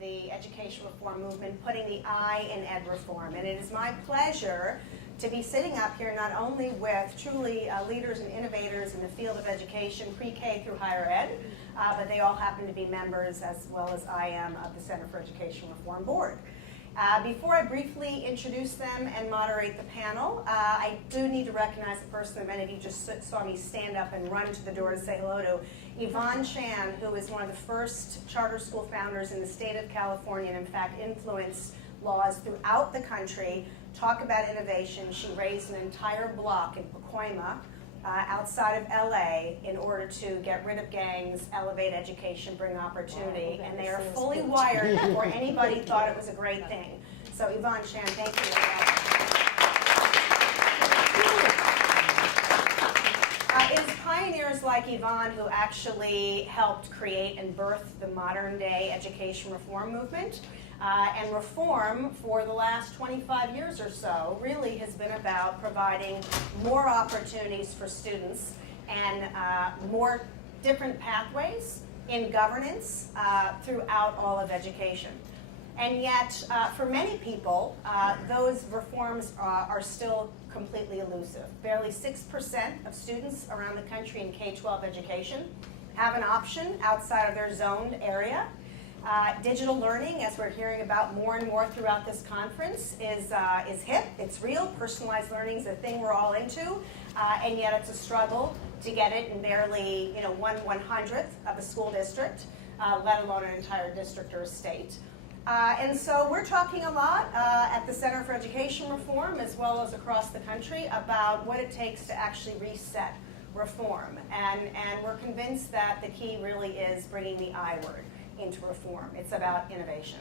the education reform movement, putting the I in ed reform. And it is my pleasure to be sitting up here not only with truly leaders and innovators in the field of education, pre-K through higher ed, but they all happen to be members, as well as I am, of the Center for Education Reform Board. Before I briefly introduce them and moderate the panel, I do need to recognize the person that many of you just saw me stand up and run to the door to say hello to, Jeanne, who is one of the first charter school founders in the state of California, and in fact influenced laws throughout the country, talk about innovation. She raised an entire block in Pacoima, outside of LA, in order to get rid of gangs, elevate education, bring opportunity, and they are fully wired before anybody thought it was a great thing. So Jeanne, thank you. It is pioneers like Jeanne who actually helped create and birth the modern day education reform movement. And reform for the last 25 years or so really has been about providing more opportunities for students and more different pathways in governance throughout all of education. And yet, for many people, those reforms are still completely elusive. Barely 6% of students around the country in K-12 education have an option outside of their zoned area. Digital learning, as we're hearing about more and more throughout this conference, is hip, it's real. Personalized learning is a thing we're all into, and yet it's a struggle to get it in barely 1/100th of a school district, let alone an entire district or a state. And so we're talking a lot at the Center for Education Reform, as well as across the country, about what it takes to actually reset reform. And we're convinced that the key really is bringing the I word into reform. It's about innovation.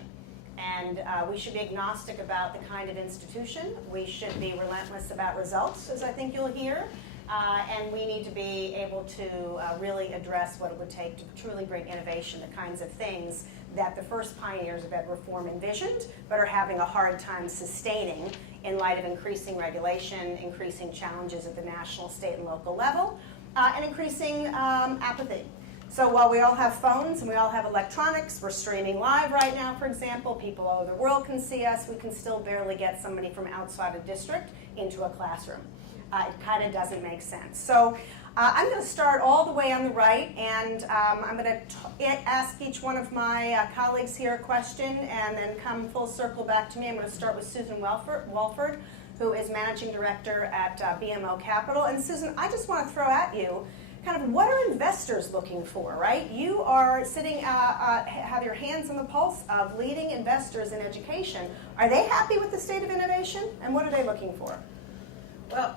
And we should be agnostic about the kind of institution. We should be relentless about results, as I think you'll hear. And we need to be able to really address what it would take to truly bring innovation, the kinds of things that the first pioneers of ed reform envisioned, but are having a hard time sustaining in light of increasing regulation, increasing challenges at the national, state, and local level, and increasing apathy. So while we all have phones and we all have electronics, we're streaming live right now, for example, people all over the world can see us, we can still barely get somebody from outside a district into a classroom. It kind of doesn't make sense. So I'm going to start all the way on the right, and I'm going to ask each one of my colleagues here a question and then come full circle back to me. I'm going to start with Susan Wolford, who is Managing Director at BMO Capital. And Susan, I just want to throw at you kind of what are investors looking for, right? You are sitting, have your hands on the pulse of leading investors in education. Are they happy with the state of innovation, and what are they looking for? Well,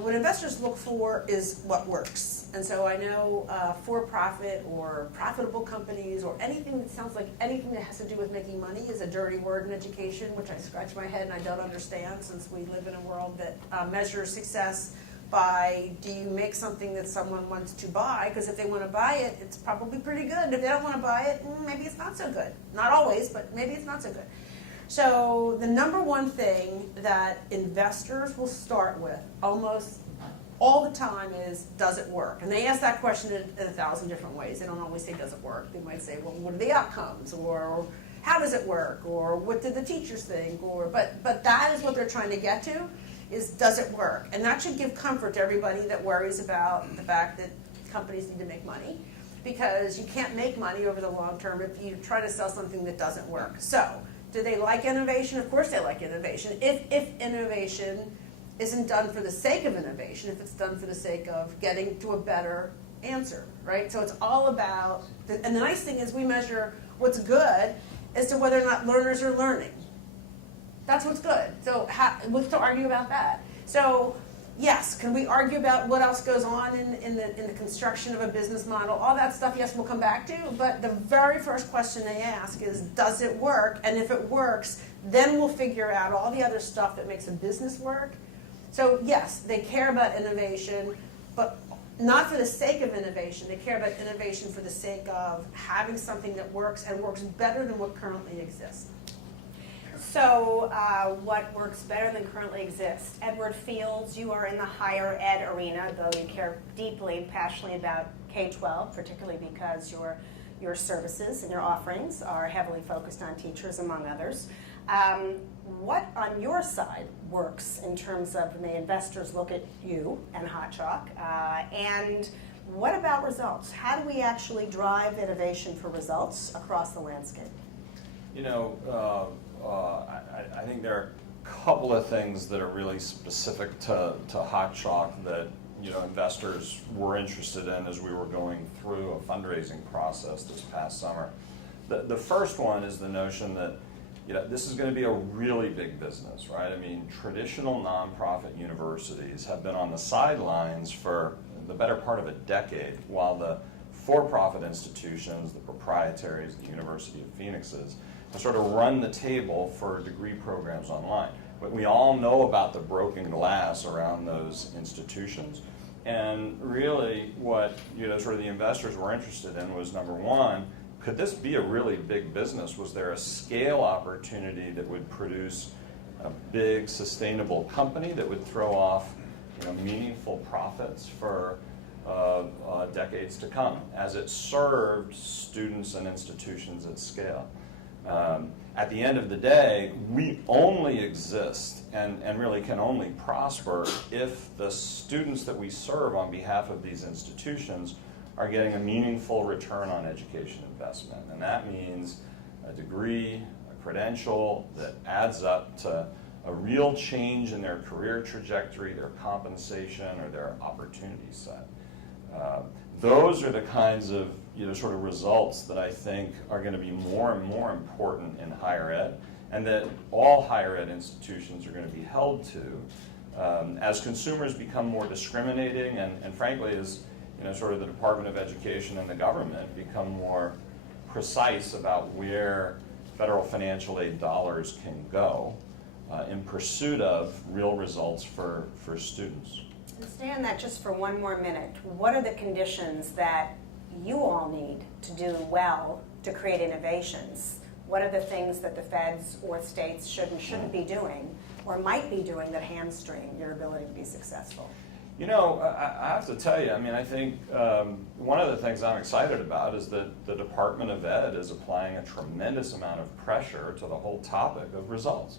what investors look for is what works. And so I know for-profit or profitable companies or anything that sounds like anything that has to do with making money is a dirty word in education, which I scratch my head and I don't understand, since we live in a world that measures success by, do you make something that someone wants to buy? Because if they want to buy it, it's probably pretty good. If they don't want to buy it, maybe it's not so good. Not always, but maybe it's not so good. So the number one thing that investors will start with almost all the time is, does it work? And they ask that question in 1,000 different ways. They don't always say, does it work? They might say, well, what are the outcomes? Or how does it work? Or what did the teachers think? But that is what they're trying to get to, is does it work? And that should give comfort to everybody that worries about the fact that companies need to make money, because you can't make money over the long term if you try to sell something that doesn't work. So, do they like innovation? Of course they like innovation. If innovation isn't done for the sake of innovation, if it's done for the sake of getting to a better answer, right? So it's all about, and the nice thing is we measure what's good as to whether or not learners are learning. That's what's good. So what's to argue about that? So yes, can we argue about what else goes on in the construction of a business model? All that stuff, yes, we'll come back to. But the very first question they ask is, does it work? And if it works, then we'll figure out all the other stuff that makes a business work. So yes, they care about innovation, but not for the sake of innovation. They care about innovation for the sake of having something that works and works better than what currently exists. So what works better than currently exists? Edward Fields, you are in the higher ed arena, though you care deeply and passionately about K-12, particularly because your your services and your offerings are heavily focused on teachers, among others. What on your side works in terms of when the investors look at you and HotChalk? And what about results? How do we actually drive innovation for results across the landscape? You know, I think there are a couple of things that are really specific to HotChalk that, you know, investors were interested in as we were going through a fundraising process this past summer. The first one is the notion that, you know, this is going to be a really big business, right? I mean, traditional nonprofit universities have been on the sidelines for the better part of a decade, while the for-profit institutions, the proprietaries, the University of Phoenix's, have sort of run the table for degree programs online. But we all know about the broken glass around those institutions. And really what, you know, sort of the investors were interested in was, number one, could this be a really big business? Was there a scale opportunity that would produce a big sustainable company that would throw off, you know, meaningful profits for decades to come as it served students and institutions at scale? At the end of the day, we only exist and really can only prosper if the students that we serve on behalf of these institutions are getting a meaningful return on education investment. And that means a degree, a credential that adds up to a real change in their career trajectory, their compensation, or their opportunity set. Those are the kinds of, you know, sort of results that I think are going to be more and more important in higher ed, and that all higher ed institutions are going to be held to as consumers become more discriminating, and frankly, as, you know, sort of the Department of Education and the government become more precise about where federal financial aid dollars can go in pursuit of real results for students. And stay on that just for one more minute. What are the conditions that you all need to do well to create innovations? What are the things that the feds or states should and shouldn't be doing, or might be doing, that hamstring your ability to be successful? You know, I have to tell you, I mean, I think one of the things I'm excited about is that the Department of Ed is applying a tremendous amount of pressure to the whole topic of results.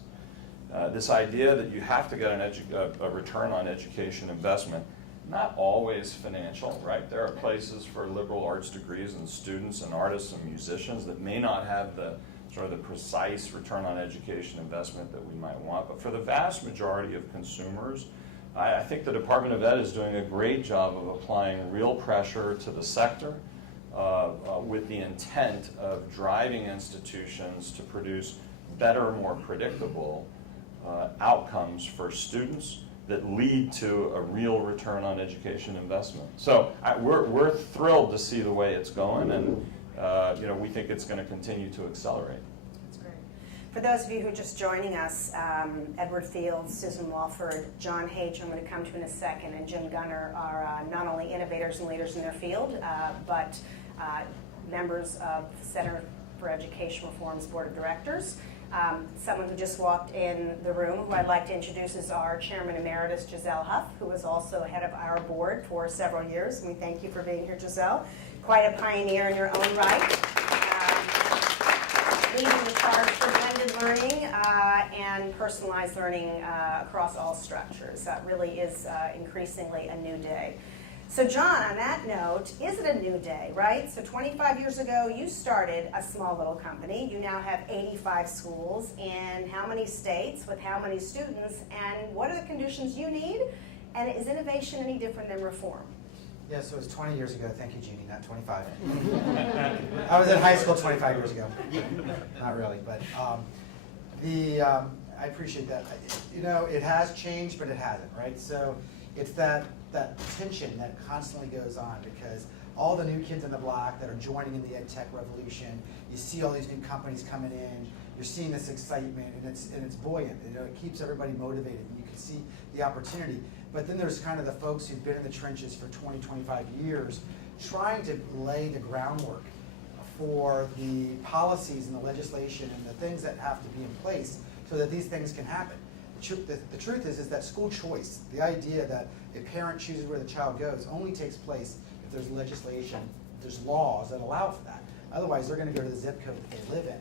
This idea that you have to get a return on education investment, not always financial, right? There are places for liberal arts degrees and students and artists and musicians that may not have the sort of the precise return on education investment that we might want. But for the vast majority of consumers, I think the Department of Ed is doing a great job of applying real pressure to the sector with the intent of driving institutions to produce better, more predictable outcomes for students that lead to a real return on education investment. So we're thrilled to see the way it's going, and you know, we think it's going to continue to accelerate. That's great. For those of you who are just joining us, Edward Fields, Susan Wolford, John Hage, I'm going to come to in a second, and Jim Goenner are not only innovators and leaders in their field, but members of the Center for Education Reform's Board of Directors. Someone who just walked in the room, who I'd like to introduce, is our Chairman Emeritus, Giselle Huff, who was also head of our board for several years. And we thank you for being here, Giselle. Quite a pioneer in your own right. Leading the charge for blended learning and personalized learning across all structures. That really is increasingly a new day. So John, on that note, is it a new day, right? So 25 years ago, you started a small little company. You now have 85 schools in how many states with how many students, and what are the conditions you need? And is innovation any different than reform? Yeah, so it was 20 years ago. Thank you, Jeanne, not 25. I was in high school 25 years ago. Not really, but I appreciate that. You know, it has changed, but it hasn't, right? So it's that tension that constantly goes on, because all the new kids on the block that are joining in the ed tech revolution, you see all these new companies coming in, you're seeing this excitement, and it's buoyant. You know, it keeps everybody motivated, and you can see the opportunity. But then there's kind of the folks who've been in the trenches for 20, 25 years, trying to lay the groundwork for the policies and the legislation and the things that have to be in place so that these things can happen. The truth is that school choice, the idea that a parent chooses where the child goes, only takes place if there's legislation, if there's laws that allow for that. Otherwise, they're going to go to the zip code that they live in.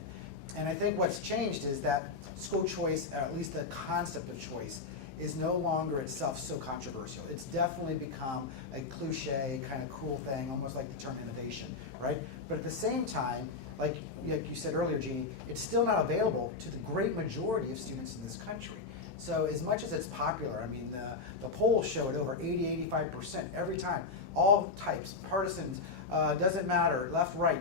And I think what's changed is that school choice, or at least the concept of choice, is no longer itself so controversial. It's definitely become a cliche, kind of cool thing, almost like the term innovation, right? But at the same time, like you said earlier, Jeanne, it's still not available to the great majority of students in this country. So as much as it's popular, I mean, the polls showed over 80–85% every time, all types, partisans, doesn't matter, left, right.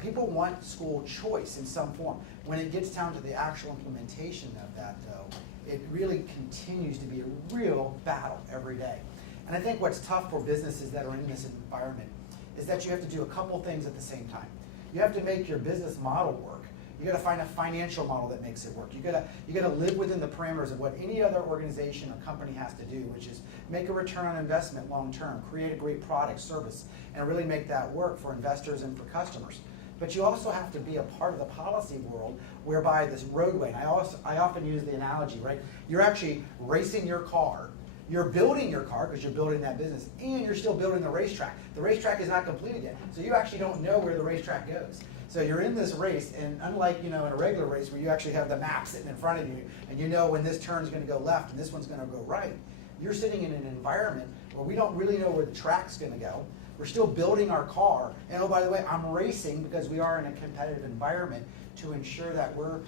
People want school choice in some form. When it gets down to the actual implementation of that, though, it really continues to be a real battle every day. And I think what's tough for businesses that are in this environment is that you have to do a couple things at the same time. You have to make your business model work. You got to find a financial model that makes it work. You got to live within the parameters of what any other organization or company has to do, which is make a return on investment long term, create a great product, service, and really make that work for investors and for customers. But you also have to be a part of the policy world whereby this roadway, and I often use the analogy, right? You're actually racing your car, you're building your car because you're building that business, and you're still building the racetrack. The racetrack is not completed yet, so you actually don't know where the racetrack goes. So you're in this race, and unlike in a regular race where you actually have the map sitting in front of you, and you know when this turn's going to go left and this one's going to go right, you're sitting in an environment where we don't really know where the track's going to go. We're still building our car, and oh, by the way, I'm racing because we are in a competitive environment to ensure that we're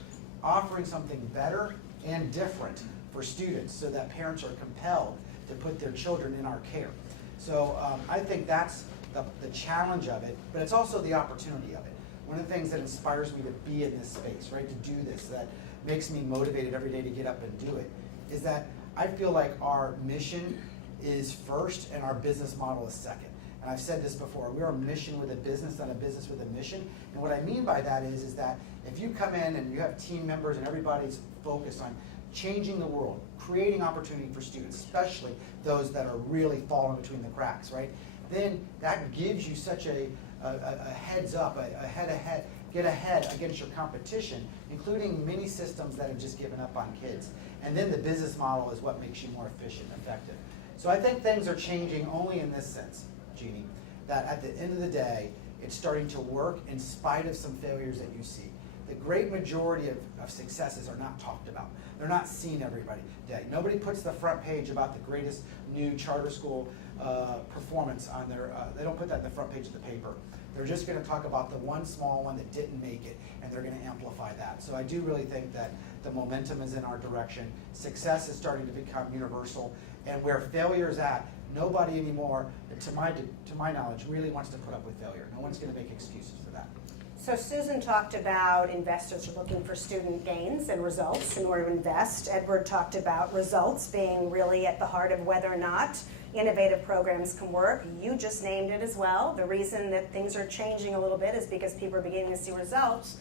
offering something better and different for students so that parents are compelled to put their children in our care. So I think that's the challenge of it, but it's also the opportunity of it. One of the things that inspires me to be in this space, right, to do this, that makes me motivated every day to get up and do it, is that I feel like our mission is first and our business model is second. And I've said this before, we're a mission with a business, not a business with a mission. And what I mean by that is that if you come in and you have team members and everybody's focused on changing the world, creating opportunity for students, especially those that are really falling between the cracks, right? Then that gives you such a heads up, get ahead against your competition, including many systems that have just given up on kids. And then the business model is what makes you more efficient and effective. So I think things are changing only in this sense, Jeanne, that at the end of the day, it's starting to work in spite of some failures that you see. The great majority of successes are not talked about. They're not seen every day. Nobody puts the front page about the greatest new charter school performance on their, they don't put that in the front page of the paper. They're just going to talk about the one small one that didn't make it, and they're going to amplify that. So I do really think that the momentum is in our direction. Success is starting to become universal, and where failure is at, nobody anymore, to my knowledge, really wants to put up with failure. No one's going to make excuses for that. So Susan talked about investors are looking for student gains and results in order to invest. Edward talked about results being really at the heart of whether or not innovative programs can work. You just named it as well. The reason that things are changing a little bit is because people are beginning to see results.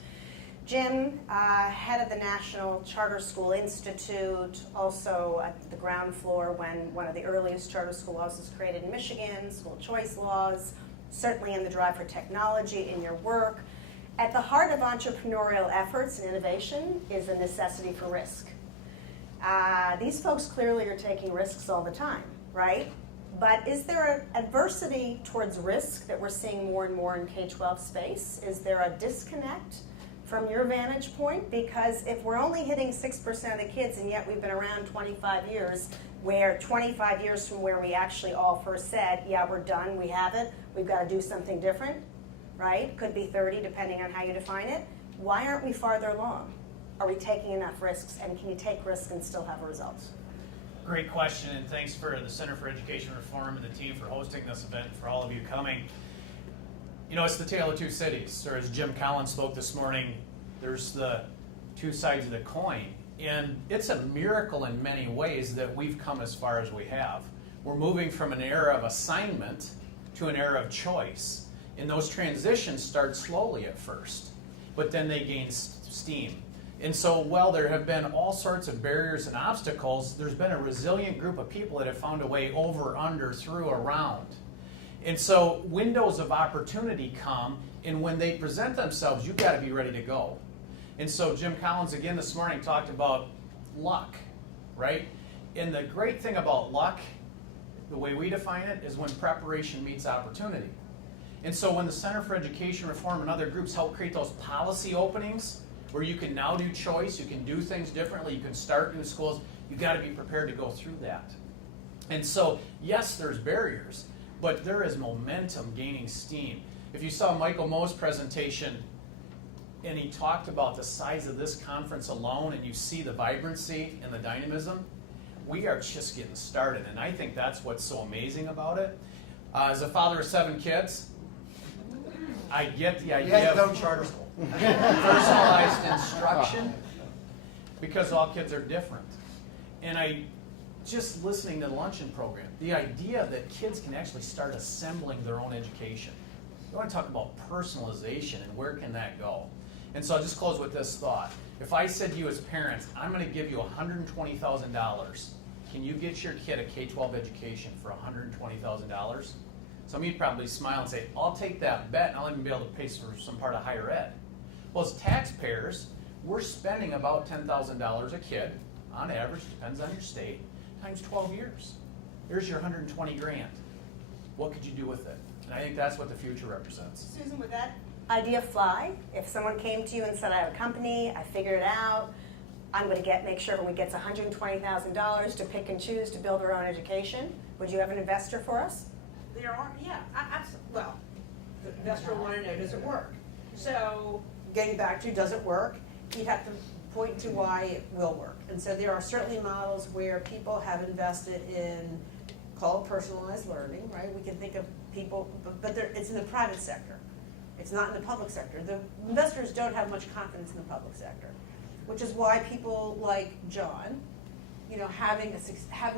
Jim, head of the National Charter School Institute, also at the ground floor when one of the earliest charter school laws was created in Michigan, school choice laws, certainly in the drive for technology in your work. At the heart of entrepreneurial efforts and innovation is a necessity for risk. These folks clearly are taking risks all the time, right? But is there an adversity towards risk that we're seeing more and more in K-12 space? Is there a disconnect from your vantage point? Because if we're only hitting 6% of the kids and yet we've been around 25 years, where 25 years from where we actually all first said, yeah, we're done, we have it, we've got to do something different, right? Could be 30 depending on how you define it. Why aren't we farther along? Are we taking enough risks, and can you take risks and still have results? Great question, and thanks for the Center for Education Reform and the team for hosting this event, and for all of you coming. You know, it's the tale of two cities, or as Jim Collins spoke this morning, there's the two sides of the coin. And it's a miracle in many ways that we've come as far as we have. We're moving from an era of assignment to an era of choice. And those transitions start slowly at first, but then they gain steam. And so while there have been all sorts of barriers and obstacles, there's been a resilient group of people that have found a way over, under, through, around. And so windows of opportunity come, and when they present themselves, you've got to be ready to go. And so Jim Collins again this morning talked about luck, right? And the great thing about luck, the way we define it, is when preparation meets opportunity. And so when the Center for Education Reform and other groups help create those policy openings where you can now do choice, you can do things differently, you can start new schools, you've got to be prepared to go through that. And so, yes, there's barriers, but there is momentum gaining steam. If you saw Michael Moe's presentation, and he talked about the size of this conference alone, and you see the vibrancy and the dynamism, we are just getting started, and I think that's what's so amazing about it. As a father of 7 kids, I get the idea You had to go of charter school. personalized instruction because all kids are different. And just listening to the luncheon program, the idea that kids can actually start assembling their own education. You want to talk about personalization and where can that go? And so I'll just close with this thought. If I said to you as parents, I'm going to give you $120,000, can you get your kid a K-12 education for $120,000? Some of you probably smile and say, I'll take that bet and I'll even be able to pay for some part of higher ed. Well, as taxpayers, we're spending about $10,000 a kid, on average, depends on your state, times 12 years. There's your $120,000. What could you do with it? And I think that's what the future represents. Susan, would that idea fly? If someone came to you and said, I have a company, I figured it out, I'm going to make sure everyone gets $120,000 to pick and choose to build their own education, would you have an investor for us? There are, yeah, well, the investor will want to know, does it work? So, getting back to, does it work? You'd have to point to why it will work. And so there are certainly models where people have invested in, call it personalized learning, right? We can think of people, but it's in the private sector. It's not in the public sector. The investors don't have much confidence in the public sector, which is why people like John, having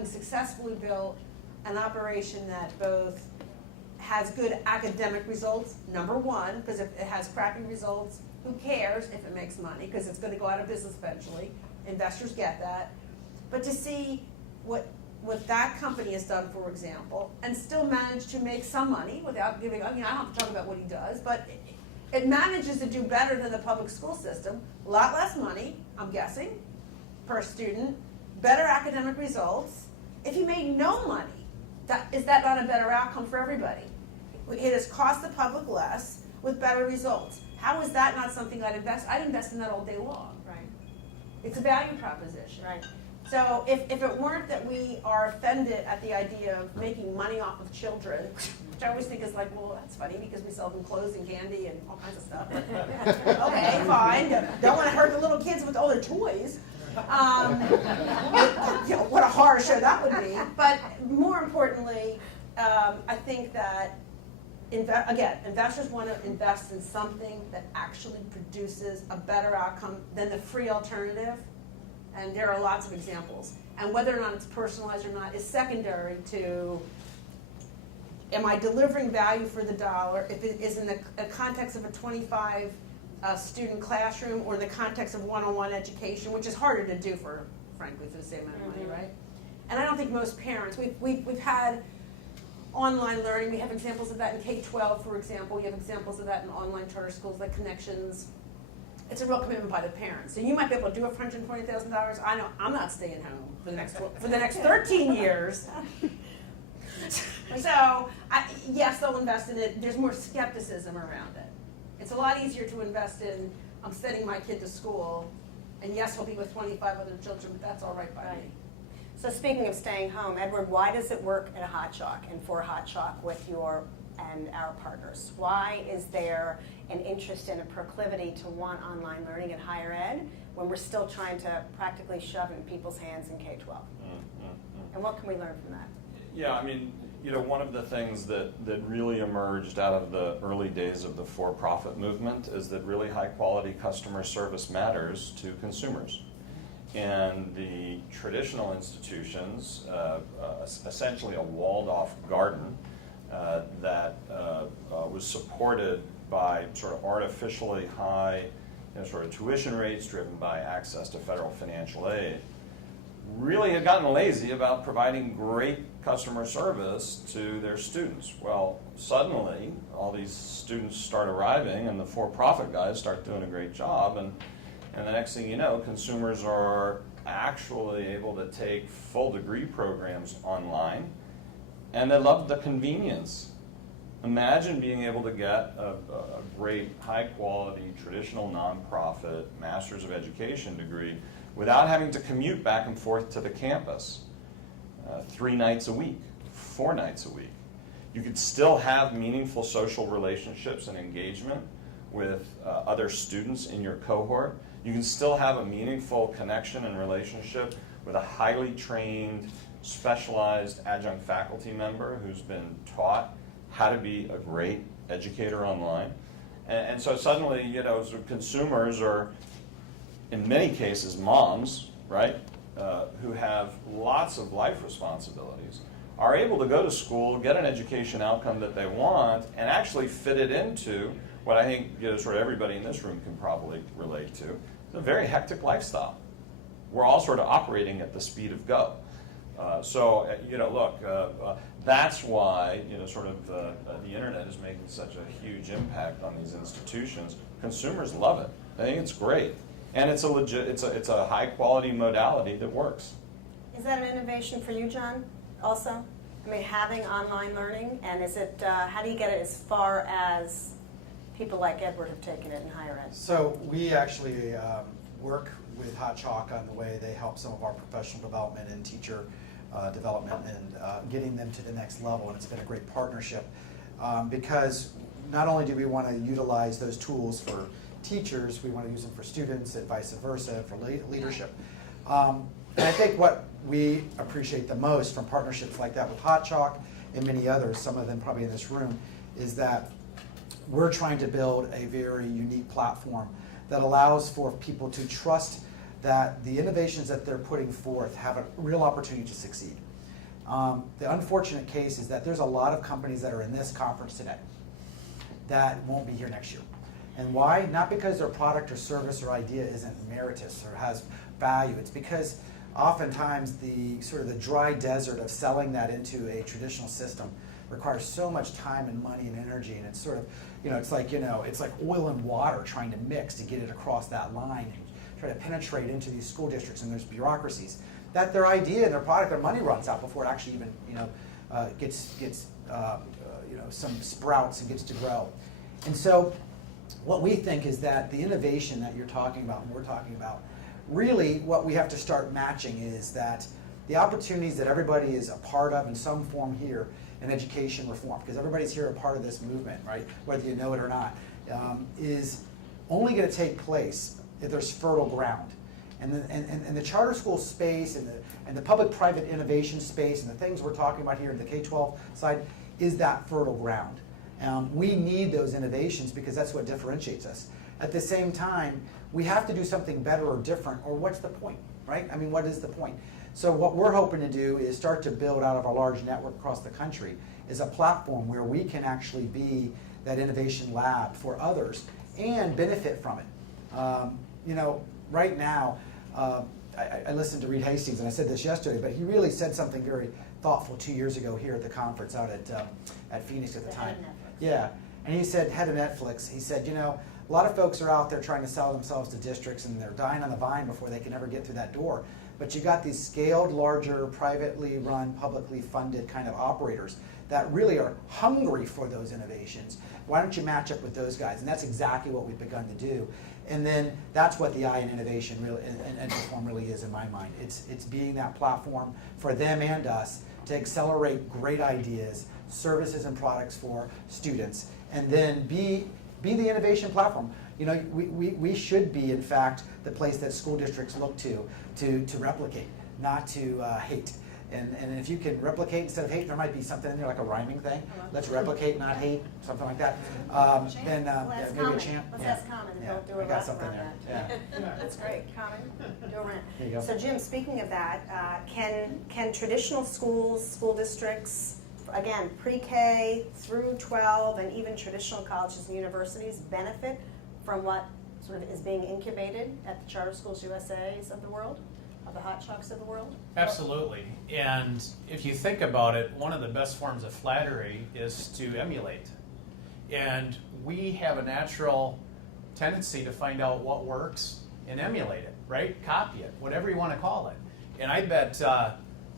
successfully built an operation that both has good academic results, number one, because if it has crappy results, who cares if it makes money, because it's going to go out of business eventually. Investors get that. But to see what that company has done, for example, and still manage to make some money without giving, I don't have to talk about what he does, but it manages to do better than the public school system, a lot less money, I'm guessing, per student, better academic results. If he made no money, is that not a better outcome for everybody? It has cost the public less with better results. How is that not something I'd invest? I'd invest in that all day long. Right. It's a value proposition. Right. So if it weren't that we are offended at the idea of making money off of children, which I always think is like, well, that's funny because we sell them clothes and candy and all kinds of stuff. Okay, fine. Don't want to hurt the little kids with all their toys. What a horror show that would be. But more importantly, I think that, investors want to invest in something that actually produces a better outcome than the free alternative. And there are lots of examples. And whether or not it's personalized or not is secondary to, am I delivering value for the dollar? If it is in the context of a 25 student classroom or in the context of one-on-one education, which is harder to do for, frankly, for the same amount of money, right? And I don't think most parents, we've had online learning. We have examples of that in K-12, for example. We have examples of that in online charter schools like Connections. It's a real commitment by the parents. So you might be able to do it for $120,000. I know I'm not staying home for the next 13 years. So yes, they'll invest in it. There's more skepticism around it. It's a lot easier to invest in, I'm sending my kid to school, and yes, he'll be with 25 other children, but that's all right by me. So speaking of staying home, Edward, why does it work at a HotChalk and for HotChalk with your and our partners? Why is there an interest and a proclivity to want online learning in higher ed when we're still trying to practically shove it in people's hands in K-12? And what can we learn from that? Yeah, I mean, one of the things that really emerged out of the early days of the for-profit movement is that really high-quality customer service matters to consumers. And the traditional institutions, essentially a walled-off garden that was supported by sort of artificially high sort of tuition rates driven by access to federal financial aid, really had gotten lazy about providing great customer service to their students. Well, suddenly, all these students start arriving and the for-profit guys start doing a great job, and the next thing you know, consumers are actually able to take full degree programs online, and they love the convenience Imagine being able to get a great, high-quality, traditional nonprofit Master's of Education degree without having to commute back and forth to the campus 3 nights a week, 4 nights a week. You could still have meaningful social relationships and engagement with other students in your cohort. You can still have a meaningful connection and relationship with a highly trained, specialized adjunct faculty member who's been taught how to be a great educator online. And so suddenly, you know, sort of consumers are, in many cases, moms, right, who have lots of life responsibilities, are able to go to school, get an education outcome that they want, and actually fit it into what I think, you know, sort of everybody in this room can probably relate to. It's a very hectic lifestyle. We're all sort of operating at the speed of go. You know, look, that's why, you know, sort of the internet is making such a huge impact on these institutions. Consumers love it. I think it's great, and it's a high quality modality that works. Is that an innovation for you, John, also? I mean, having online learning, and is it, how do you get it as far as people like Edward have taken it in higher ed? So we actually work with HotChalk on the way they help some of our professional development and teacher development and getting them to the next level, and it's been a great partnership because not only do we want to utilize those tools for teachers, we want to use them for students and vice versa for leadership. And I think what we appreciate the most from partnerships like that with HotChalk and many others, some of them probably in this room, is that we're trying to build a very unique platform that allows for people to trust that the innovations that they're putting forth have a real opportunity to succeed. The unfortunate case is that there's a lot of companies that are in this conference today that won't be here next year. And why? Not because their product or service or idea isn't meritorious or has value. It's because oftentimes the sort of the dry desert of selling that into a traditional system requires so much time and money and energy, and it's sort of, it's like oil and water trying to mix to get it across that line and try to penetrate into these school districts, and there's bureaucracies that their idea and their product, their money runs out before it actually even gets some sprouts and gets to grow. And so what we think is that the innovation that you're talking about and we're talking about, really what we have to start matching is that the opportunities that everybody is a part of in some form here in education reform, because everybody's here a part of this movement, right, whether you know it or not, is only going to take place if there's fertile ground. And the charter school space and the public-private innovation space and the things we're talking about here in the K-12 side is that fertile ground. We need those innovations because that's what differentiates us. At the same time, we have to do something better or different, or what's the point, right? I mean, what is the point? So what we're hoping to do is start to build out of our large network across the country is a platform where we can actually be that innovation lab for others and benefit from it. Right now, I listened to Reed Hastings, and I said this yesterday, but he really said something very thoughtful 2 years ago here at the conference out at Phoenix at the time. Yeah, and he said, head of Netflix, he said, a lot of folks are out there trying to sell themselves to districts, and they're dying on the vine before they can ever get through that door. But you got these scaled, larger, privately run, publicly funded kind of operators that really are hungry for those innovations. Why don't you match up with those guys? And that's exactly what we've begun to do. And then that's what the I in innovation really and reform really is in my mind. It's being that platform for them and us to accelerate great ideas, services and products for students, and then be the innovation platform. We should be, in fact, the place that school districts look to replicate, not to hate. And if you can replicate instead of hate, there might be something in there like a rhyming thing. Let's replicate, not hate, something like that. Then maybe a chant. Let's ask Common and they'll do a I got rap something around there. that. Yeah. That's great. Common, do a rant. There you go. So Jim, speaking of that, can traditional schools, school districts, again, pre-K through 12, and even traditional colleges and universities benefit from what sort of is being incubated at the Charter Schools USAs of the world, of the HotChalks of the world? Absolutely. And if you think about it, one of the best forms of flattery is to emulate. And we have a natural tendency to find out what works and emulate it, right? Copy it, whatever you want to call it. And I bet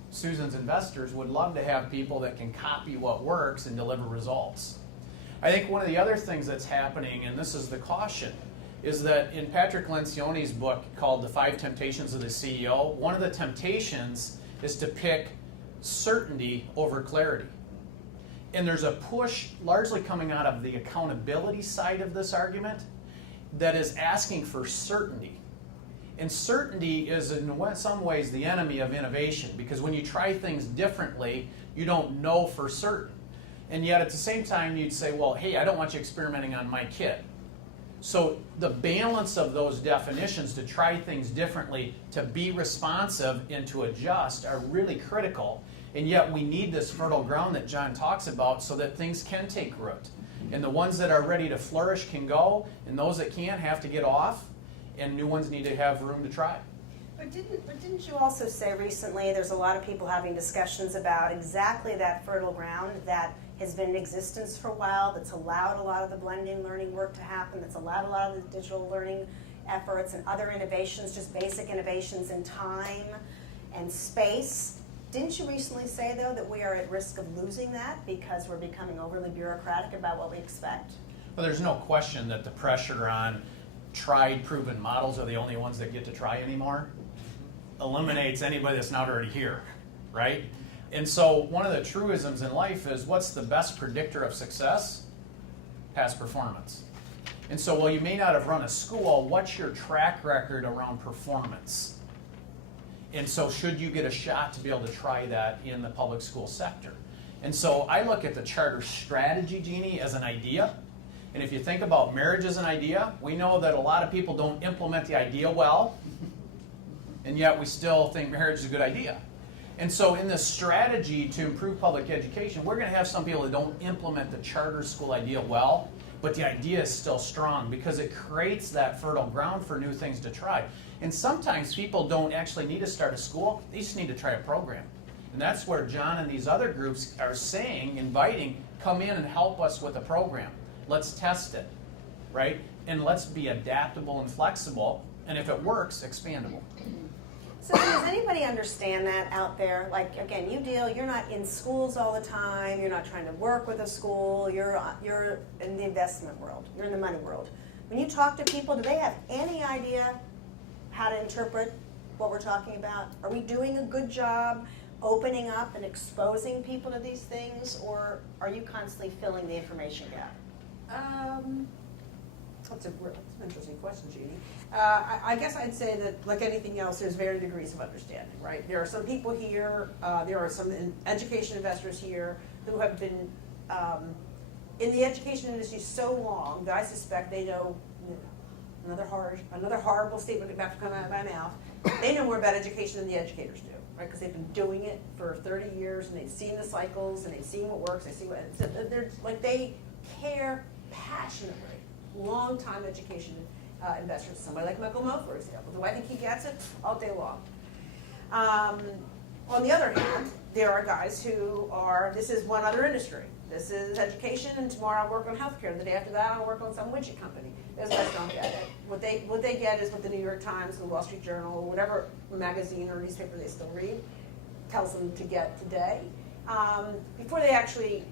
Susan's investors would love to have people that can copy what works and deliver results. I think one of the other things that's happening, and this is the caution, is that in Patrick Lencioni's book called The 5 Temptations of the CEO, one of the temptations is to pick certainty over clarity. And there's a push largely coming out of the accountability side of this argument that is asking for certainty. And certainty is in some ways the enemy of innovation, because when you try things differently, you don't know for certain. And yet at the same time you'd say, well, hey, I don't want you experimenting on my kid. So the balance of those definitions, to try things differently, to be responsive and to adjust, are really critical. And yet we need this fertile ground that John talks about so that things can take root. And the ones that are ready to flourish can go, and those that can't have to get off, and new ones need to have room to try. But didn't you also say recently there's a lot of people having discussions about exactly that fertile ground that has been in existence for a while, that's allowed a lot of the blended learning work to happen, that's allowed a lot of the digital learning efforts and other innovations, just basic innovations in time and space. Didn't you recently say, though, that we are at risk of losing that because we're becoming overly bureaucratic about what we expect? Well, there's no question that the pressure on tried, proven models are the only ones that get to try anymore. Eliminates anybody that's not already here, right? And so one of the truisms in life is, what's the best predictor of success? Past performance. And so while you may not have run a school, what's your track record around performance? And so should you get a shot to be able to try that in the public school sector? And so I look at the charter strategy, Jeanne, as an idea. And if you think about marriage as an idea, we know that a lot of people don't implement the idea well, and yet we still think marriage is a good idea. And so in this strategy to improve public education, we're going to have some people that don't implement the charter school idea well, but the idea is still strong because it creates that fertile ground for new things to try. And sometimes people don't actually need to start a school, they just need to try a program. And that's where John and these other groups are saying, inviting, come in and help us with a program. Let's test it, right? And let's be adaptable and flexible, and if it works, expandable. So does anybody understand that out there? Like, again, you're not in schools all the time, you're not trying to work with a school, you're in the investment world, you're in the money world. When you talk to people, do they have any idea how to interpret what we're talking about? Are we doing a good job opening up and exposing people to these things, or are you constantly filling the information gap? That's an interesting question, Jeanne. I guess I'd say that, like anything else, there's varying degrees of understanding, right? There are some people here, there are some education investors here who have been in the education industry so long that I suspect they know, another horrible statement about to come out of my mouth, they know more about education than the educators do, right? Because they've been doing it for 30 years, and they've seen the cycles, and they've seen what works, they care passionately. Long-time education investors, somebody like Michael Moe, for example. Do I think he gets it? All day long. On the other hand, there are guys who are, this is one other industry. This is education, and tomorrow I'll work on healthcare. The day after that, I'll work on some widget company. Those guys don't get it. What they get is what the New York Times, the Wall Street Journal, or whatever magazine or newspaper they still read tells them to get today. Before they actually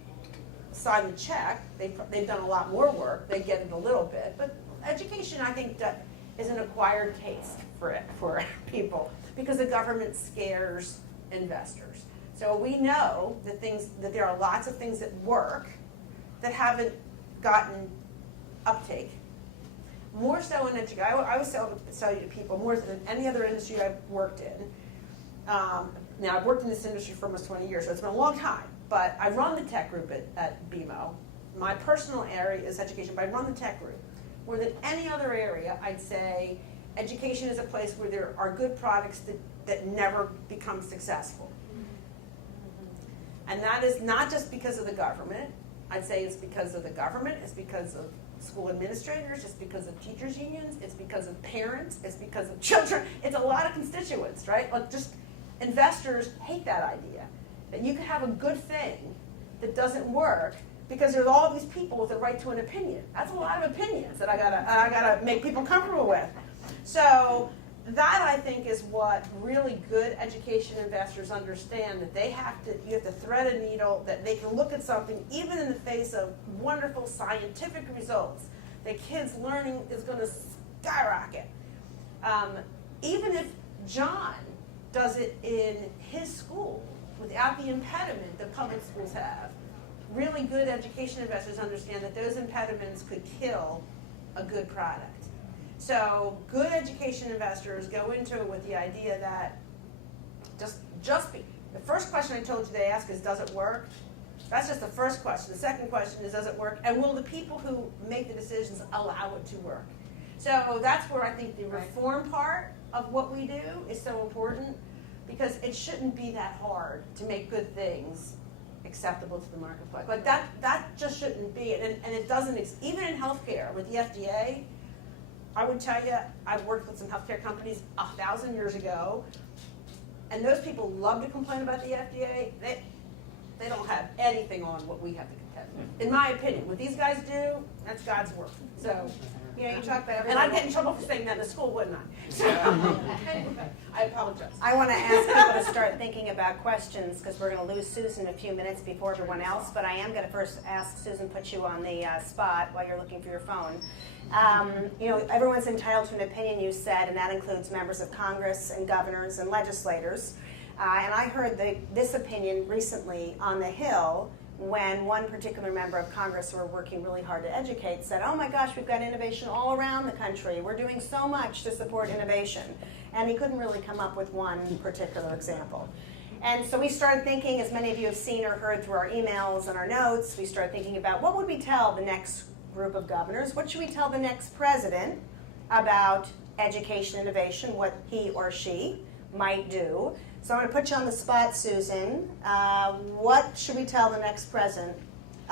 sign the check, they've done a lot more work, they get it a little bit, but education, I think, is an acquired taste for people because the government scares investors. So we know that there are lots of things that work that haven't gotten uptake. More so in education, I always tell you to people, more than any other industry I've worked in. Now I've worked in this industry for almost 20 years, so it's been a long time. But I run the tech group at BMO. My personal area is education, but I run the tech group. More than any other area, I'd say education is a place where there are good products that never become successful. And that is not just because of the government. I'd say it's because of the government, it's because of school administrators, it's because of teachers' unions, it's because of parents, it's because of children. It's a lot of constituents, right? Like, just investors hate that idea. That you can have a good thing that doesn't work because there's all these people with a right to an opinion. That's a lot of opinions that I gotta make people comfortable with. So that I think is what really good education investors understand, that you have to thread a needle, that they can look at something even in the face of wonderful scientific results, that kids' learning is going to skyrocket. Even if John does it in his school without the impediment that public schools have, really good education investors understand that those impediments could kill a good product. So good education investors go into it with the idea that just be. The first question I told you they ask is, does it work? That's just the first question. The second question is, does it work? And will the people who make the decisions allow it to work? So that's where I think the reform part of what we do is so important, because it shouldn't be that hard to make good things acceptable to the marketplace. Like that just shouldn't be it. And it doesn't, even in healthcare with the FDA, I would tell you, I've worked with some healthcare companies 1,000 years ago, and those people love to complain about the FDA. They don't have anything on what we have to contend with. In my opinion, what these guys do, that's God's work. So, You know, you talk about and I'd get in trouble for saying that in school, wouldn't I? So, I apologize. I want to ask people to start thinking about questions, because we're going to lose Susan in a few minutes before everyone else, but I am going to first ask Susan, put you on the spot while you're looking for your phone. You know, everyone's entitled to an opinion, you said, and that includes members of Congress and governors and legislators. And I heard this opinion recently on the Hill when one particular member of Congress who were working really hard to educate said, oh my gosh, we've got innovation all around the country. We're doing so much to support innovation. And he couldn't really come up with one particular example. And so we started thinking, as many of you have seen or heard through our emails and our notes, we started thinking about what would we tell the next group of governors? What should we tell the next president about education innovation, what he or she might do? So I'm going to put you on the spot, Susan. What should we tell the next president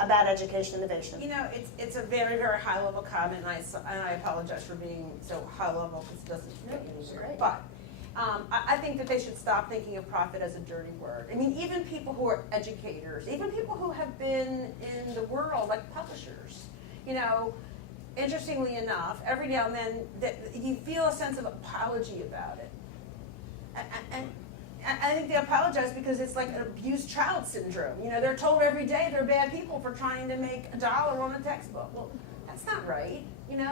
about education innovation? You know, it's a very, very high level comment, and I apologize for being so high level, because it doesn't make any sense. Right. But I think that they should stop thinking of profit as a dirty word. I mean, even people who are educators, even people who have been in the world, like publishers, you know, interestingly enough, every now and then you feel a sense of apology about it. And I think they apologize because it's like an abused child syndrome. You know, they're told every day they're bad people for trying to make $1 on a textbook. Well, that's not right. You know,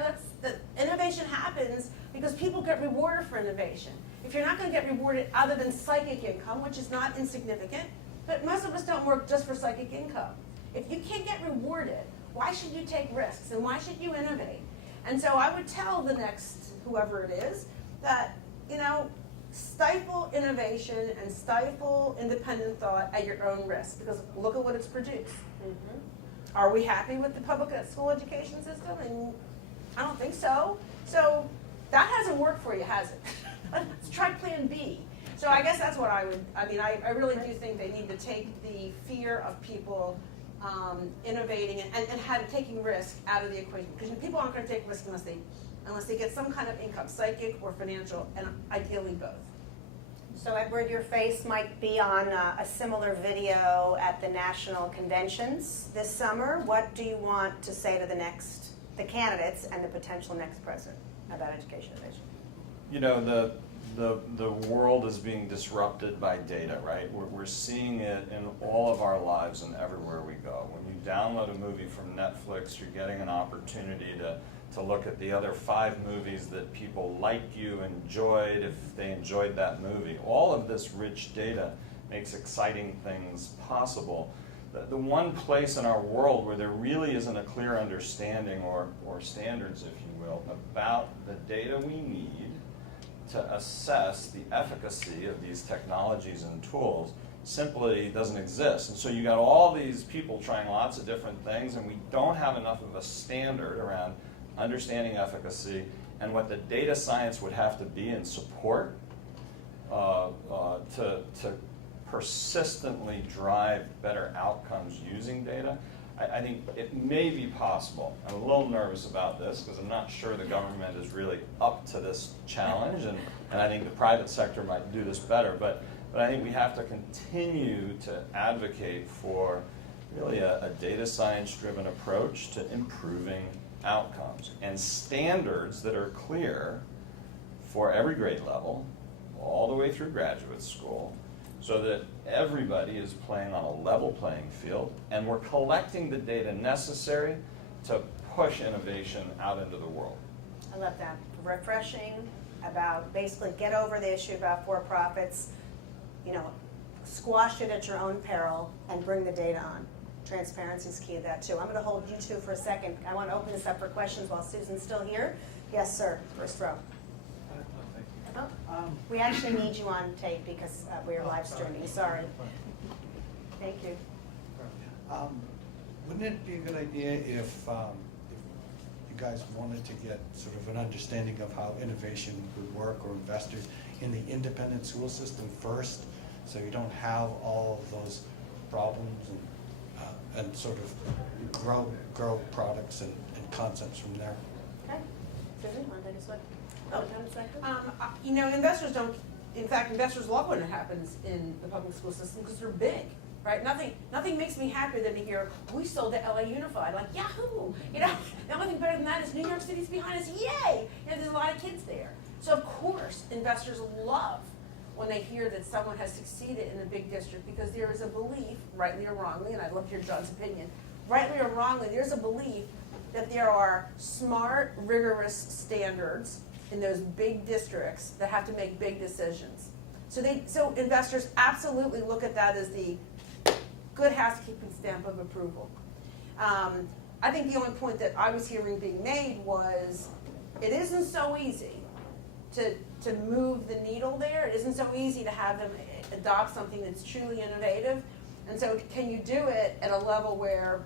innovation happens because people get rewarded for innovation. If you're not going to get rewarded other than psychic income, which is not insignificant, but most of us don't work just for psychic income. If you can't get rewarded, why should you take risks, and why should you innovate? And so I would tell the next, whoever it is, that, you know, stifle innovation and stifle independent thought at your own risk, because look at what it's produced. Mm-hmm. Are we happy with the public school education system? And I don't think so. So that hasn't worked for you, has it? Let's try plan B. So I guess that's what I really do think they need to take the fear of people innovating and taking risk out of the equation, because people aren't going to take risk unless they get some kind of income, psychic or financial, and ideally both. So Edward, your face might be on a similar video at the national conventions this summer. What do you want to say to the candidates and the potential next president about education innovation? You know, the world is being disrupted by data, right? We're seeing it in all of our lives and everywhere we go. When you download a movie from Netflix, you're getting an opportunity to look at the other 5 movies that people like you enjoyed, if they enjoyed that movie. All of this rich data makes exciting things possible. The one place in our world where there really isn't a clear understanding or standards, if you will, about the data we need to assess the efficacy of these technologies and tools simply doesn't exist. And so you got all these people trying lots of different things, and we don't have enough of a standard around understanding efficacy and what the data science would have to be in support to persistently drive better outcomes using data. I think it may be possible. I'm a little nervous about this because I'm not sure the government is really up to this challenge, and I think the private sector might do this better. But I think we have to continue to advocate for really a data science-driven approach to improving outcomes and standards that are clear for every grade level, all the way through graduate school, so that everybody is playing on a level playing field, and we're collecting the data necessary to push innovation out into the world. I love that. Refreshing, about basically get over the issue about for-profits, squash it at your own peril and bring the data on. Transparency is key to that too. I'm going to hold you two for a second. I want to open this up for questions while Susan's still here. Yes, sir. First row. Oh, we actually need you on tape because we're live streaming. Sorry. Thank you. Wouldn't it be a good idea if you guys wanted to get sort of an understanding of how innovation would work, or investors in the independent school system first, so you don't have all of those problems, and sort of grow products and concepts from there? Okay. Susan, want to take a swing? Investors don't, in fact, investors love when it happens in the public school system because they're big, right? Nothing makes me happier than to hear, we sold to LA Unified, like, yahoo! The only thing better than that is New York City's behind us, yay! There's a lot of kids there. So of course, investors love when they hear that someone has succeeded in a big district, because there is a belief, rightly or wrongly, and I'd love to hear John's opinion, rightly or wrongly, there's a belief that there are smart, rigorous standards in those big districts that have to make big decisions. So investors absolutely look at that as the good housekeeping stamp of approval. I think the only point that I was hearing being made was, it isn't so easy to move the needle there. It isn't so easy to have them adopt something that's truly innovative. And so can you do it at a level where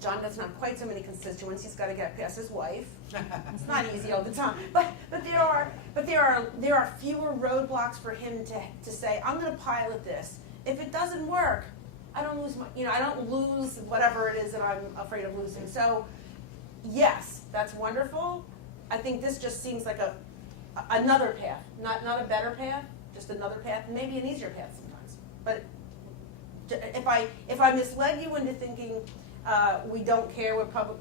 John doesn't have quite so many constituents, he's got to get past his wife. It's not easy all the time, but there are fewer roadblocks for him to say, I'm going to pilot this. If it doesn't work, I don't lose I don't lose whatever it is that I'm afraid of losing. So yes, that's wonderful. I think this just seems like another path, not a better path, just another path, maybe an easier path sometimes. But if I misled you into thinking we don't care what public,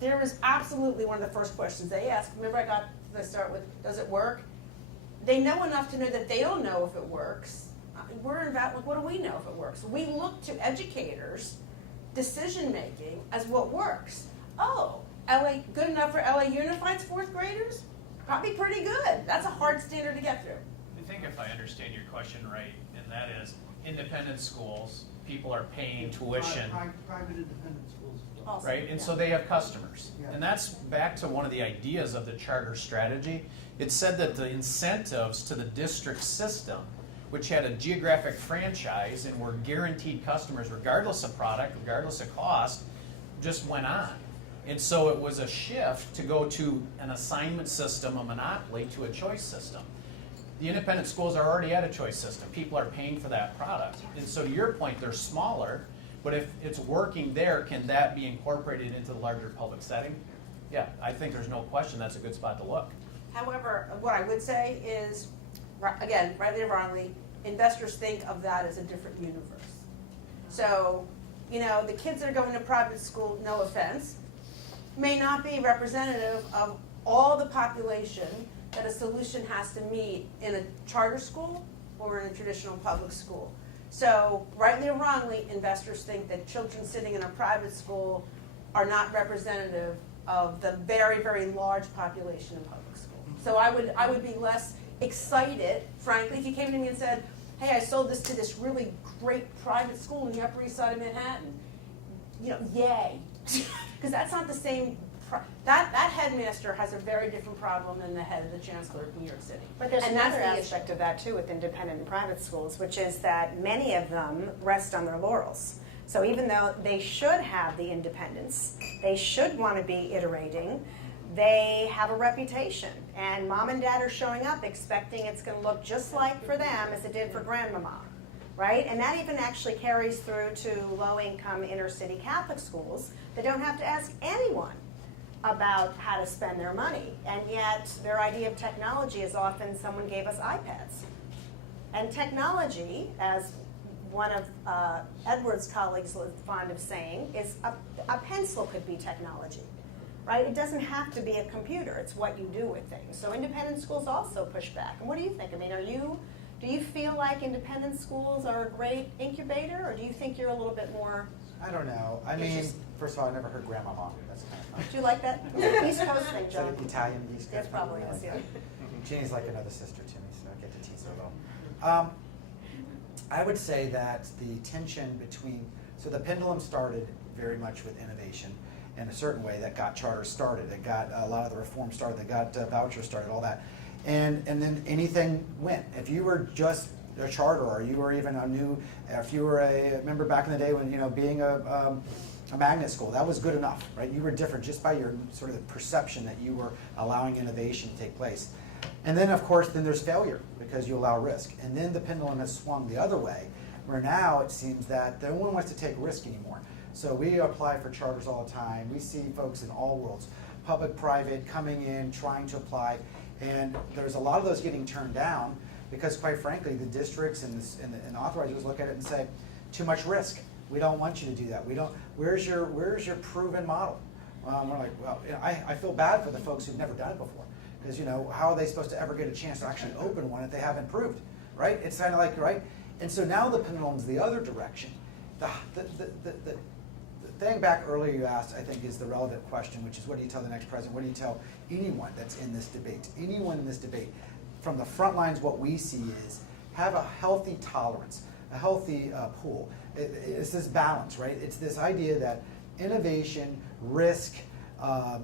there is absolutely one of the first questions they ask. Remember I start with, does it work? They know enough to know that they don't know if it works. What do we know if it works? We look to educators' decision making as what works. Oh, good enough for LA Unified's fourth graders? Probably pretty good. That's a hard standard to get through. I think if I understand your question right, and that is independent schools, people are paying tuition. Private independent schools as well. Also, Right, and yeah. so they have customers. Yeah. And that's back to one of the ideas of the charter strategy. It said that the incentives to the district system, which had a geographic franchise and were guaranteed customers regardless of product, regardless of cost, just went on. And so it was a shift to go to an assignment system, a monopoly, to a choice system. The independent schools are already at a choice system. People are paying for that product. And so to your point, they're smaller, but if it's working there, can that be incorporated into the larger public setting? Yeah, I think there's no question that's a good spot to look. However, what I would say is, again, rightly or wrongly, investors think of that as a different universe. So, the kids that are going to private school, no offense, may not be representative of all the population that a solution has to meet in a charter school or in a traditional public school. So, rightly or wrongly, investors think that children sitting in a private school are not representative of the very, very large population in public school. So I would be less excited, frankly, if you came to me and said, hey, I sold this to this really great private school in the Upper East Side of Manhattan. Yay. Because that's not the same, that headmaster has a very different problem than the head of the chancellor of New York City. But there's And that's another the aspect of that too with independent and private schools, which is that many of them rest on their laurels. So even though they should have the independence, they should want to be iterating, they have a reputation. And mom and dad are showing up expecting it's going to look just like for them as it did for grandmama, right? And that even actually carries through to low-income inner-city Catholic schools that don't have to ask anyone about how to spend their money. And yet their idea of technology is often someone gave us iPads. And technology, as one of Edward's colleagues was fond of saying, is a pencil could be technology. right? It doesn't have to be a computer, it's what you do with things. So independent schools also push back. And what do you think? I mean, do you feel like independent schools are a great incubator, or do you think you're a little bit more, I don't know. I It's mean, just- first of all, I never heard grandmama. That's kind of fun. do you like that? East Coast thing, Is that John. an Italian East Coast? That's probably thing? is, yeah. Jeannie's like another sister to me, so I get to tease her a little. I would say that the tension between, so the pendulum started very much with innovation in a certain way that got charters started, that got a lot of the reform started, that got vouchers started, all that. And then anything went. If you were just a charter, or you were even if you were a member back in the day when, being a magnet school, that was good enough, right? You were different just by your sort of perception that you were allowing innovation to take place. And then, of course, then there's failure because you allow risk. And then the pendulum has swung the other way, where now it seems that no one wants to take risk anymore. So we apply for charters all the time. We see folks in all worlds, public, private, coming in, trying to apply. And there's a lot of those getting turned down because, quite frankly, the districts and the authorizers look at it and say, too much risk. We don't want you to do that. We don't. Where's your proven model? We're like, well, I feel bad for the folks who've never done it before. Because, how are they supposed to ever get a chance to actually open one if they haven't proved, right? It's kind of like, right? And so now the pendulum's the other direction. The thing back earlier you asked, I think, is the relevant question, which is what do you tell the next president? What do you tell anyone that's in this debate? Anyone in this debate? From the front lines, what we see is have a healthy tolerance, a healthy pool. It's this balance, right? It's this idea that innovation, risk,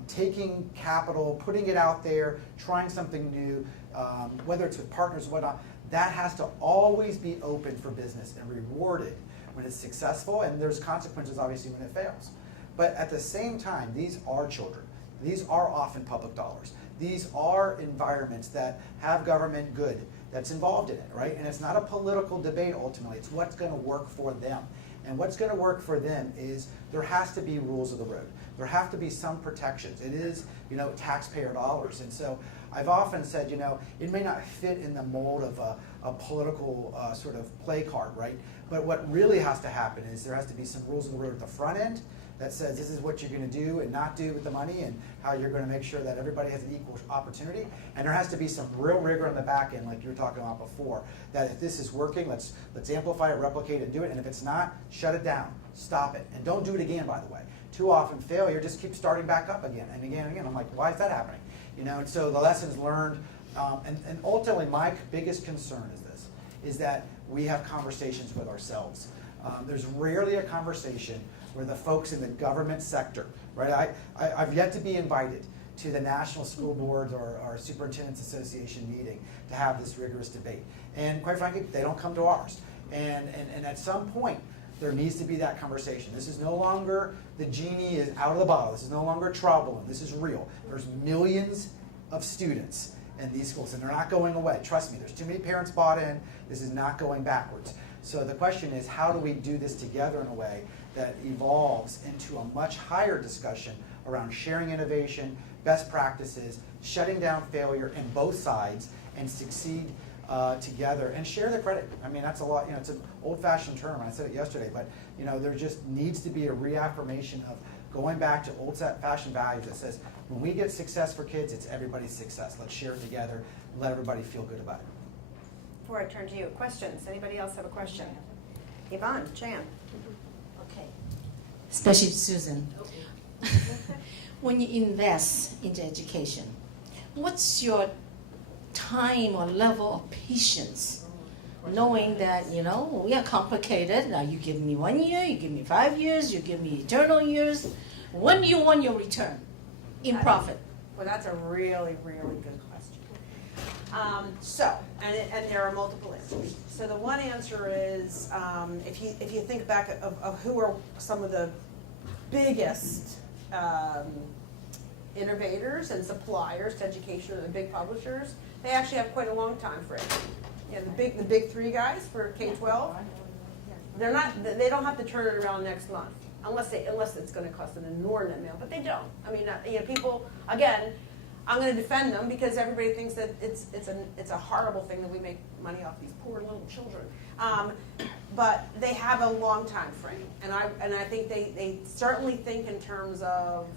taking capital, putting it out there, trying something new, whether it's with partners or whatnot, that has to always be open for business and rewarded when it's successful, and there's consequences obviously when it fails. But at the same time, these are children. These are often public dollars. These are environments that have government good that's involved in it, right? And it's not a political debate ultimately, it's what's going to work for them. And what's going to work for them is there has to be rules of the road. There have to be some protections. It is, taxpayer dollars. And so I've often said, it may not fit in the mold of a political sort of play card, right? But what really has to happen is there has to be some rules of the road at the front end that says this is what you're going to do and not do with the money and how you're going to make sure that everybody has an equal opportunity. And there has to be some real rigor on the back end, like you were talking about before, that if this is working, let's amplify it, replicate it, and do it. And if it's not, shut it down, stop it. And don't do it again, by the way. Too often failure just keeps starting back up again and again and again. I'm like, why is that happening? And so the lessons learned, and ultimately my biggest concern is this, is that we have conversations with ourselves. There's rarely a conversation where the folks in the government sector, right? I've yet to be invited to the National School Boards or Superintendent's Association meeting to have this rigorous debate. And quite frankly, they don't come to ours. And at some point, there needs to be that conversation. This is no longer the genie is out of the bottle. This is no longer a trial balloon. This is real. There's millions of students in these schools, and they're not going away. Trust me, there's too many parents bought in. This is not going backwards. So the question is, how do we do this together in a way that evolves into a much higher discussion around sharing innovation, best practices, shutting down failure in both sides, and succeed together and share the credit. I mean, that's a lot, it's an old-fashioned term, I said it yesterday, but there just needs to be a reaffirmation of going back to old-fashioned values that says, when we get success for kids, it's everybody's success. Let's share it together, let everybody feel good about it. Before I turn to you, questions? Anybody else have a question? Yvonne, Jeanne. Okay. Especially Susan. When you invest into education, what's your time or level of patience, knowing that, we are complicated. Now you give me 1 year, you give me 5 years, you give me eternal years. When do you want your return in profit? Well, that's a really, really good question. And there are multiple answers. So the one answer is, if you think back of who are some of the biggest innovators and suppliers to education, or the big publishers, they actually have quite a long time frame. The big three guys for K-12, they don't have to turn it around next month, unless it's going to cost an inordinate amount, but they don't. I mean, people, again, I'm going to defend them because everybody thinks that it's a horrible thing that we make money off these poor little children. But they have a long time frame, and I think they certainly think in terms of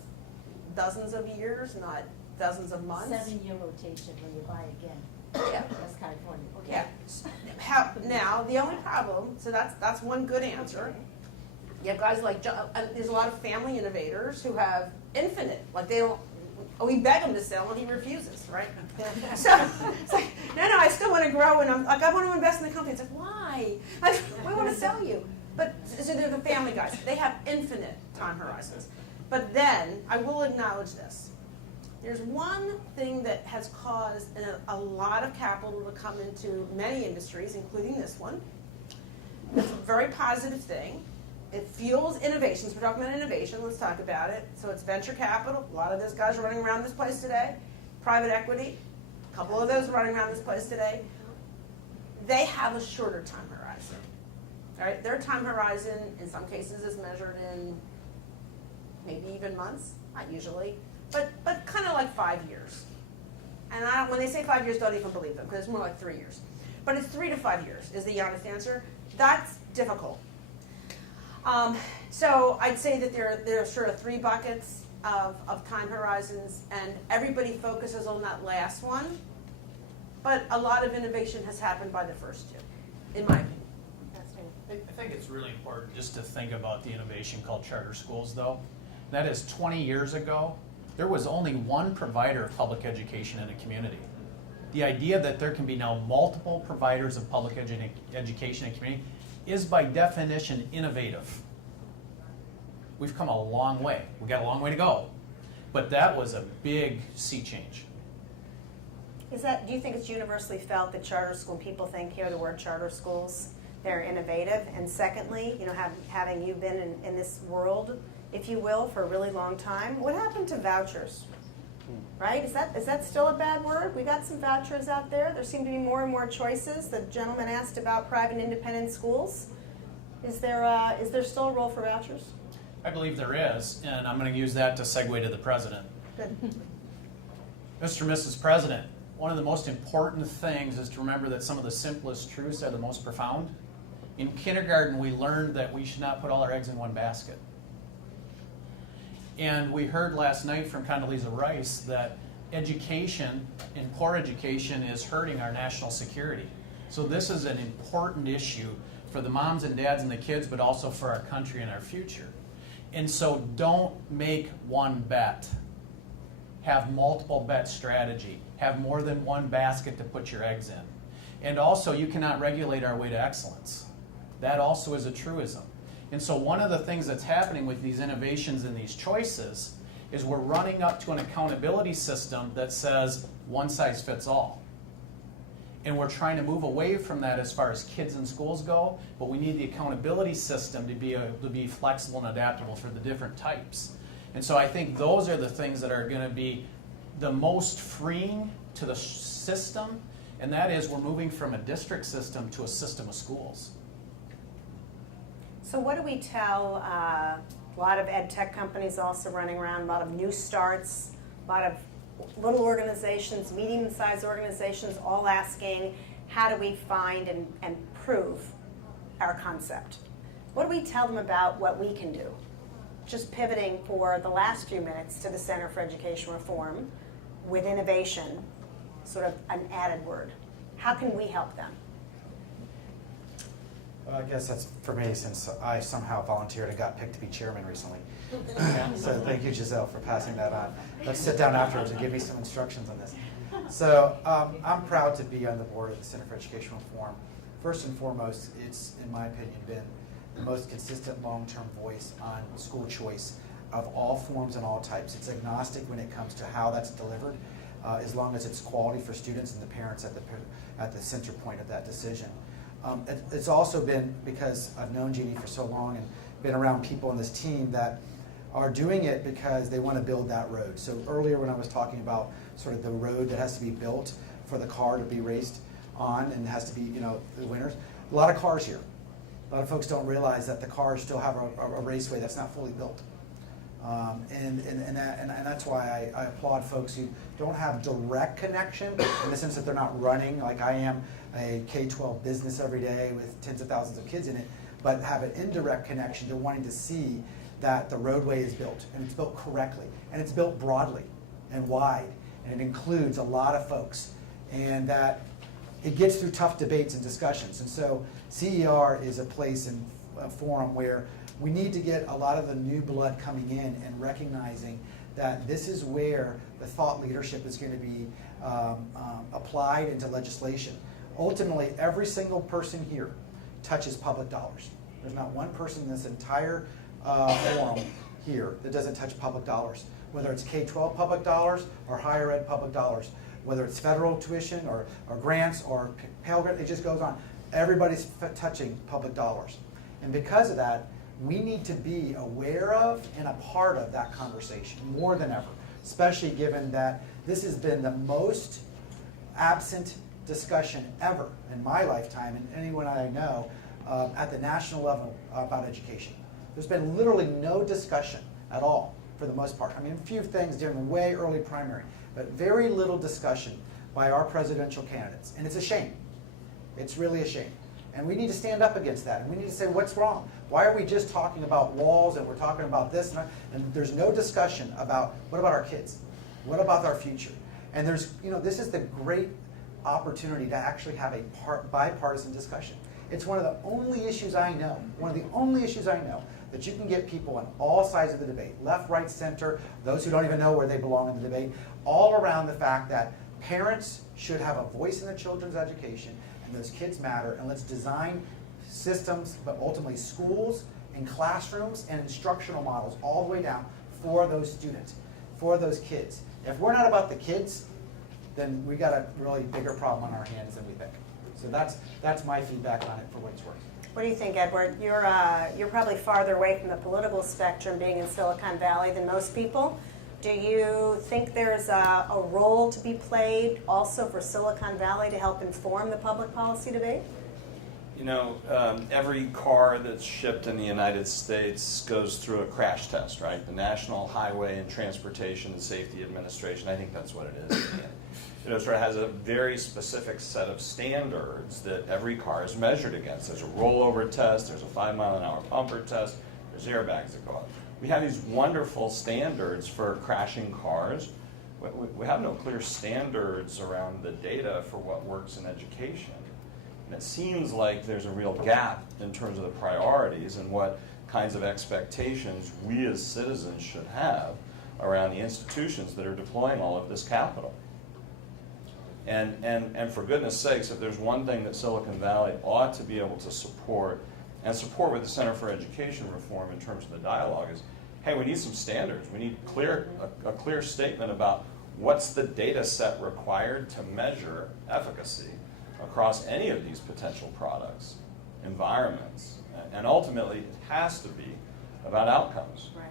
dozens of years, not dozens of months. 7-year rotation when you buy again. Yeah. That's California, okay. Yeah. Now, the only problem, so that's one good answer. You have guys like, there's a lot of family innovators who have infinite, like they don't, we beg him to sell and he refuses, right? So it's like, no, I still want to grow and I'm like, I want to invest in the company. It's like, why? Like, we want to sell you. But so they're the family guys. They have infinite time horizons. But then I will acknowledge this. There's one thing that has caused a lot of capital to come into many industries, including this one. It's a very positive thing. It fuels innovations. We're talking about innovation. Let's talk about it. So it's venture capital. A lot of those guys are running around this place today. Private equity. A couple of those are running around this place today. They have a shorter time horizon. All right? Their time horizon, in some cases, is measured in maybe even months. Not usually. But kind of like 5 years. And when they say 5 years, don't even believe them, because it's more like 3 years. But it's 3 to 5 years is the honest answer. That's difficult. So I'd say that there are sort of 3 buckets of time horizons, and everybody focuses on that last one. But a lot of innovation has happened by the first 2, in my opinion. I think it's really important just to think about the innovation called charter schools, though. That is 20 years ago, there was only one provider of public education in a community. The idea that there can be now multiple providers of public education in a community is by definition innovative. We've come a long way. We've got a long way to go. But that was a big sea change. Do you think it's universally felt that charter school, people hear the word charter schools, they're innovative? And secondly, having you been in this world, if you will, for a really long time, what happened to vouchers? Right? Is that still a bad word? We got some vouchers out there. There seem to be more and more choices. The gentleman asked about private and independent schools. Is there still a role for vouchers? I believe there is, and I'm going to use that to segue to the president. Good. Mr. and Mrs. President, one of the most important things is to remember that some of the simplest truths are the most profound. In kindergarten, we learned that we should not put all our eggs in one basket. And we heard last night from Condoleezza Rice that education and poor education is hurting our national security. So this is an important issue for the moms and dads and the kids, but also for our country and our future. And so don't make one bet. Have multiple bet strategy. Have more than one basket to put your eggs in. And also, you cannot regulate our way to excellence. That also is a truism. And so one of the things that's happening with these innovations and these choices is we're running up to an accountability system that says one size fits all. And we're trying to move away from that as far as kids in schools go, but we need the accountability system to be able to be flexible and adaptable for the different types. And so I think those are the things that are going to be the most freeing to the system, and that is we're moving from a district system to a system of schools. So what do we tell a lot of ed tech companies also running around, a lot of new starts, a lot of little organizations, medium-sized organizations, all asking, how do we find and prove our concept? What do we tell them about what we can do? Just pivoting for the last few minutes to the Center for Education Reform with innovation, sort of an added word. How can we help them? Well, I guess that's for me, since I somehow volunteered and got picked to be chairman recently. So thank you, Giselle, for passing that on. Let's sit down afterwards and give me some instructions on this. So I'm proud to be on the board of the Center for Education Reform. First and foremost, it's, in my opinion, been the most consistent long-term voice on school choice of all forms and all types. It's agnostic when it comes to how that's delivered, as long as it's quality for students and the parents at the center point of that decision. It's also been because I've known Jeanne for so long and been around people on this team that are doing it because they want to build that road. So earlier when I was talking about sort of the road that has to be built for the car to be raced on and has to be, the winners, a lot of cars here. A lot of folks don't realize that the cars still have a raceway that's not fully built. And that's why I applaud folks who don't have direct connection in the sense that they're not running like I am a K-12 business every day with tens of thousands of kids in it, but have an indirect connection to wanting to see that the roadway is built, and it's built correctly, and it's built broadly and wide, and it includes a lot of folks, and that it gets through tough debates and discussions. And so CER is a place and a forum where we need to get a lot of the new blood coming in and recognizing that this is where the thought leadership is going to be applied into legislation. Ultimately, every single person here touches public dollars. There's not one person in this entire forum here that doesn't touch public dollars, whether it's K-12 public dollars or higher ed public dollars, whether it's federal tuition or grants or Pell Grant, it just goes on. Everybody's touching public dollars. And because of that, we need to be aware of and a part of that conversation more than ever, especially given that this has been the most absent discussion ever in my lifetime and anyone I know at the national level about education. There's been literally no discussion at all for the most part. I mean, a few things during the way early primary, but very little discussion by our presidential candidates. And it's a shame. It's really a shame. And we need to stand up against that. And we need to say, what's wrong? Why are we just talking about walls and we're talking about this? And there's no discussion about, what about our kids? What about our future? And there's, this is the great opportunity to actually have a bipartisan discussion. It's one of the only issues I know, that you can get people on all sides of the debate, left, right, center, those who don't even know where they belong in the debate, all around the fact that parents should have a voice in their children's education, and those kids matter, and let's design systems, but ultimately schools and classrooms and instructional models all the way down for those students, for those kids. If we're not about the kids, then we got a really bigger problem on our hands than we think. So that's my feedback on it for what it's worth. What do you think, Edward? You're probably farther away from the political spectrum, being in Silicon Valley, than most people. Do you think there's a role to be played also for Silicon Valley to help inform the public policy debate? Every car that's shipped in the United States goes through a crash test, right? The National Highway and Transportation and Safety Administration, I think that's what it is. It sort of has a very specific set of standards that every car is measured against. There's a rollover test, there's a 5-mile-an-hour bumper test, there's airbags that go up. We have these wonderful standards for crashing cars. We have no clear standards around the data for what works in education. And it seems like there's a real gap in terms of the priorities and what kinds of expectations we as citizens should have around the institutions that are deploying all of this capital. And for goodness sakes, if there's one thing that Silicon Valley ought to be able to support, and support with the Center for Education Reform in terms of the dialogue, is, hey, we need some standards. We need a clear statement about what's the data set required to measure efficacy across any of these potential products, environments, and ultimately it has to be about outcomes. Right.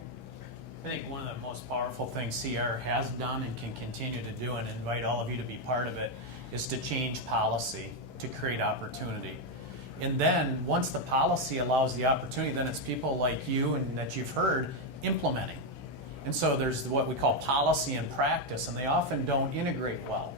I think one of the most powerful things CR has done and can continue to do, and invite all of you to be part of it, is to change policy to create opportunity. And then once the policy allows the opportunity, then it's people like you and that you've heard implementing. And so there's what we call policy and practice, and they often don't integrate well.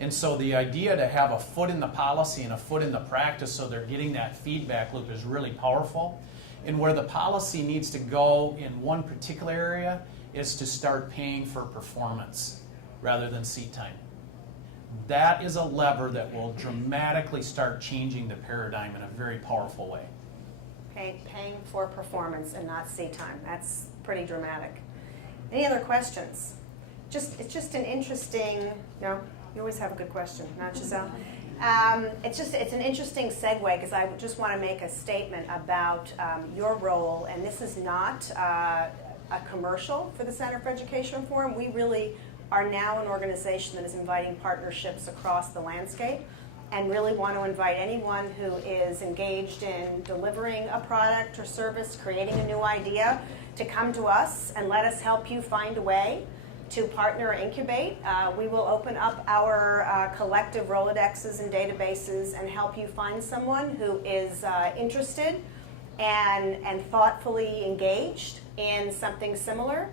And so the idea to have a foot in the policy and a foot in the practice so they're getting that feedback loop is really powerful. And where the policy needs to go in one particular area is to start paying for performance rather than seat time. That is a lever that will dramatically start changing the paradigm in a very powerful way. Paying for performance and not seat time. That's pretty dramatic. Any other questions? It's just an interesting, no, you always have a good question, not Giselle? It's an interesting segue because I just want to make a statement about your role, and this is not a commercial for the Center for Education Reform. We really are now an organization that is inviting partnerships across the landscape and really want to invite anyone who is engaged in delivering a product or service, creating a new idea, to come to us and let us help you find a way to partner or incubate. We will open up our collective Rolodexes and databases and help you find someone who is interested and thoughtfully engaged in something similar.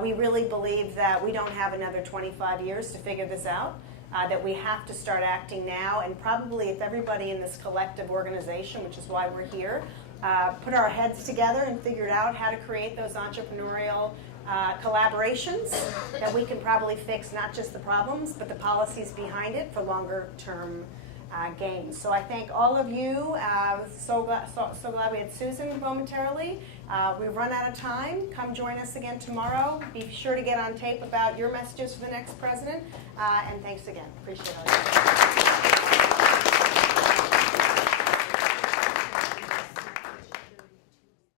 We really believe that we don't have another 25 years to figure this out, that we have to start acting now, and probably if everybody in this collective organization, which is why we're here, put our heads together and figured out how to create those entrepreneurial collaborations that we can probably fix not just the problems, but the policies behind it for longer term gains. So I thank all of you. So glad we had Susan momentarily. We've run out of time. Come join us again tomorrow. Be sure to get on tape about your messages for the next president. And thanks again. Appreciate it.